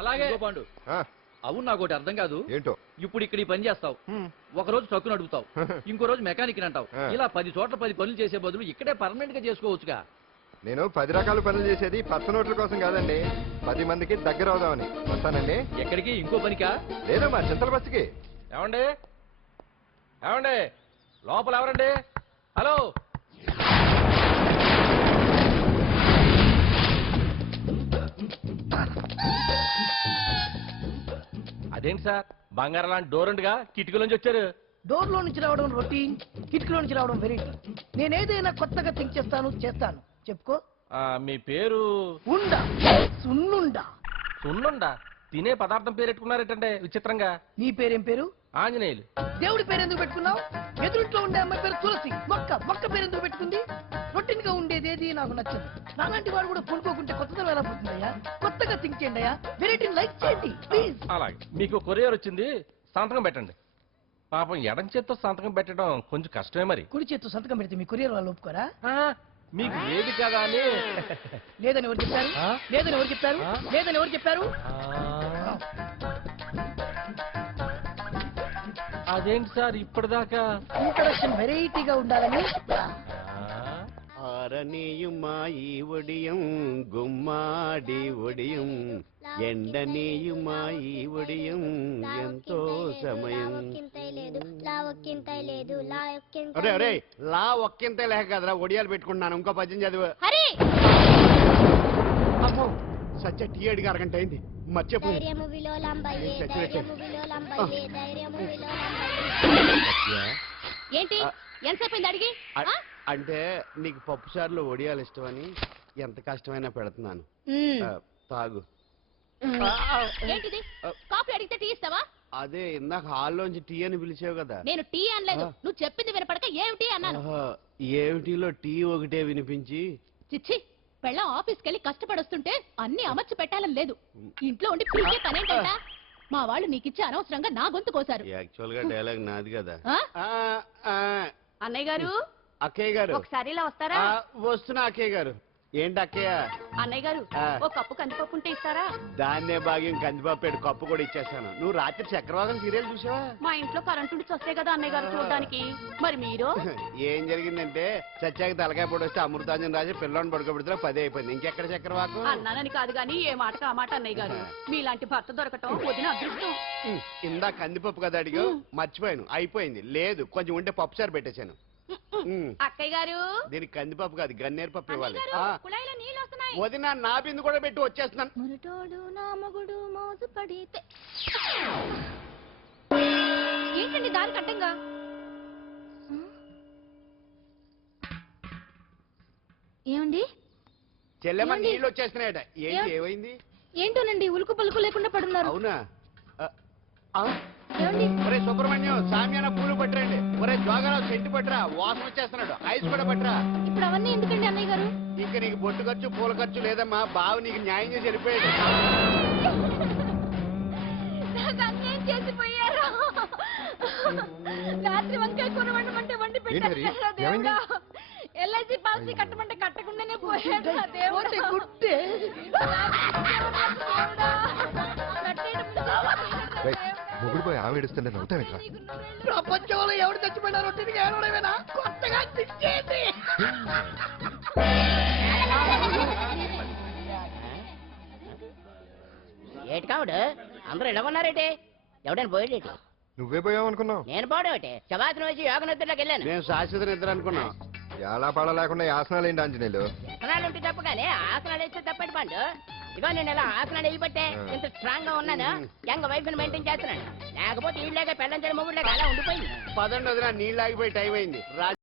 అలాగే పాండు. అవును, నాకోటి అర్థం కాదు. ఏంటో? ఇప్పుడు ఇక్కడ ఈ పని చేస్తావు, ఒక రోజు ట్రక్కు నడుపుతావు, ఇంకో రోజు మెకానిక్ అంటావు. ఇలా 10 చోట్ల 10 పనులు చేసే బదులు ఇక్కడే పర్మనెంట్ గా చేసుకోవచ్చుగా. నేను 10 రకాల పనులు చేసేది పచ్చ నోట్ల కోసం కాదండి, 10 మందికి దగ్గర అవుదామని. వస్తానండి. ఎక్కడికి? ఇంకో పనికా? లేదు, మా చింతల బస్సుకి. ఏమండి ఏమండి, లోపల ఎవరండి? హలో, అదేంటి సార్, బంగారం లాంటి డోర్ ఉండగా కిటికీలోంచి వచ్చారు? డోర్ లో నుంచి రావడం రొటీన్, కిటికీలో నుంచి రావడం వెరైటీ. నేనేదైనా కొత్తగా థింక్ చేస్తాను. చెప్పుకో. మీ పేరు? ఉండా. సున్నుండా. సున్నుండా? తినే పదార్థం పేరెట్టుకున్నారేటంటే విచిత్రంగా. నీ పేరేం పేరు? ఆంజనేయులు. దేవుడి పేరు ఎందుకు పెట్టుకున్నావు? ఎదురింట్లో ఉండే అమ్మాయి పేరు తులసి. మొక్క పేరు ఎందుకు పెట్టుకుంది? రొటీన్ గా ఉండేదేది నాకు నచ్చదు. నాలాంటి వాడు కూడా కొనుక్కోకుంటే కొత్తదనం ఎలా పోతుందయ్యా? కొత్తగా థింక్ చేయండి అయ్యా, వెరైటీ లైక్ చేయండి ప్లీజ్. అలాగే, మీకు కొరియర్ వచ్చింది, సంతకం పెట్టండి. పాపం ఎడం చేత్తో సంతకం పెట్టడం కొంచెం కష్టమే. మరి కుడి చేత్తో సంతకం పెడితే మీ కొరియర్ వాళ్ళు ఒప్పుకోరా? మీకు ఏది కదా అని. లేదని ఎవరు చెప్పారు? లేదని ఎవరు చెప్పారు? లేదని ఎవరు చెప్పారు? అదేంటి సార్ ఇప్పటిదాకా ఇంట్రడక్షన్ వెరైటీగా ఉండాలని. ఆరనీయుమాయి ఒడియం గుమ్మాడి ఒడియం ఎండనీయుమాయి ఒడియం ఎంతో సమయం. అరే అరే, లా ఒక్కింతే లేక కదరా ఒడియాలు పెట్టుకుంటున్నాను. ఇంకో పద్యం చదివా. అమ్మో, సత్య టీ అడిగి అరగంట అయింది. మర్చిపో. ఏంటి ఎంతసేపు అడిగి? అంటే నీకు పప్పు సార్లు ఒడియాలు ఇష్టమని ఎంత కష్టమైనా పెడుతున్నాను. తాగు. ఏంటిది? కాఫీ అడిగితే టీ ఇస్తావా? అదే ఇందాక హాల్లోంచి టీ అని పిలిచావు కదా. నేను టీ అనలేదు, నువ్వు చెప్పింది వినపడక ఏమిటి అన్నాను. ఏమిటిలో టీ ఒకటే వినిపించి. చిచ్చి, పెళ్ళం ఆఫీస్కి వెళ్ళి కష్టపడొస్తుంటే అన్ని అమర్చి పెట్టాలని లేదు. ఇంట్లో ఉండి పిలిచే పనేంటంట? మా వాళ్ళు నీకిచ్చే అనవసరంగా నా గొంతు కోసారు. యాక్చువల్ గా డైలాగ్ నాది కదా. అన్నయ్య గారు, అక్కయ్య గారు ఒకసారి ఇలా వస్తారా? వస్తున్నా అక్కయ్య గారు. ఏంటి అక్కయ్య? అన్నయ్య గారు, ఓ కప్పు కందిపప్పు ఉంటే ఇస్తారా? దాన్నే భాగ్యం కందిపప్పు కప్పు కూడా ఇచ్చేస్తాను. నువ్వు రాత్రి చక్రవాదం సీరియల్ చూసావా? మా ఇంట్లో కరెంటు వస్తే కదా అన్నయ్య గారు చూడడానికి. మరి మీరు? ఏం జరిగిందంటే సత్యాకి తలకాయ పొడి వస్తే అమృతాంజన్ రాజు పిల్లని పడుకోబెడితే 10 అయిపోయింది. ఇంకెక్కడ చక్రవాకం? అన్నానని కాదు గాని ఏ మాటకు ఆ మాట అన్నయ్య గారు. మీలాంటి భర్త దొరకటం వదిన అదృష్టం. ఇందా కందిపప్పు కదా అడిగా, మర్చిపోయాను. అయిపోయింది. లేదు, కొంచెం ఉంటే పప్పు సార్ పెట్టేశాను. అక్కయ్య గారు, దీనికి కందిపప్పు కాదు గన్నేరు పప్పు ఇవ్వాలి. వదిన నా బిందు కూడా పెట్టి వచ్చేస్తున్నాను. ఏంటండి దారి కట్టంగా? ఏమండి? చెల్లెమ్మ నీళ్ళు వచ్చేస్తున్నాయట. ఏంటి ఏమైంది? ఏంటోనండి, ఉలుకు పలుకు లేకుండా పడున్నారు. అవునా? ఒరే సుబ్రహ్మణ్యం, సామ్యాన పూలు పట్టరండి. ఒరే జోగరావు సెంటు పట్టరా, వాసన వచ్చేస్తున్నాడు. ఐస్ కూడా పట్టరా. ఇప్పుడు అవన్నీ ఎందుకండి అన్నయ్య గారు? ఇంకా నీకు బొట్టు ఖర్చు పూల ఖర్చు లేదమ్మా. బావు నీకు న్యాయం చేసి వెళ్ళిపోయాడు. చేసిపోయారు. రాత్రి వంకాయ కూర వండమంటే వండి పెట్టారు. ఎల్ఐసి పాలసీ కట్టమంటే కట్టకుండానే పోయాడు. మొగుడు పోయి ఆమె ఏడుస్తుంటే నవ్వుతాను. ప్రపంచంలో ఎవరు చచ్చిపోయినా రొట్టెకి ఏడవడమేనా? కొత్తగా తిట్టేది. ఏటి కావుడు అందరూ ఇడగొన్నారేటి? ఎవడైనా పోయేటి? నువ్వే పోయావు అనుకున్నావు. నేను పోవడేటి? శవాసనం వేసి యోగ నిద్రలోకి వెళ్ళాను. నేను శాశ్వత నిద్ర అనుకున్నా. ఎలా పాడ లేకుండా ఆసనాలు ఏంటి ఆంజనేయులు? ఆసనాలు ఉంటే తప్పు కానీ ఆసనాలు వేస్తే తప్పటి పండు. ఇగో నేను ఇలా ఆసనాలు వేయబట్టే ఇంత స్ట్రాంగ్ గా ఉన్నాను. యంగ్ వైఫ్ ని మెయింటైన్ చేస్తున్నాను. లేకపోతే ఈ లేక పెళ్ళంచని మొగుడు లేక అలా ఉండిపోయింది. పదండి వదిన, నీళ్ళు ఆగిపోయి టైం అయింది.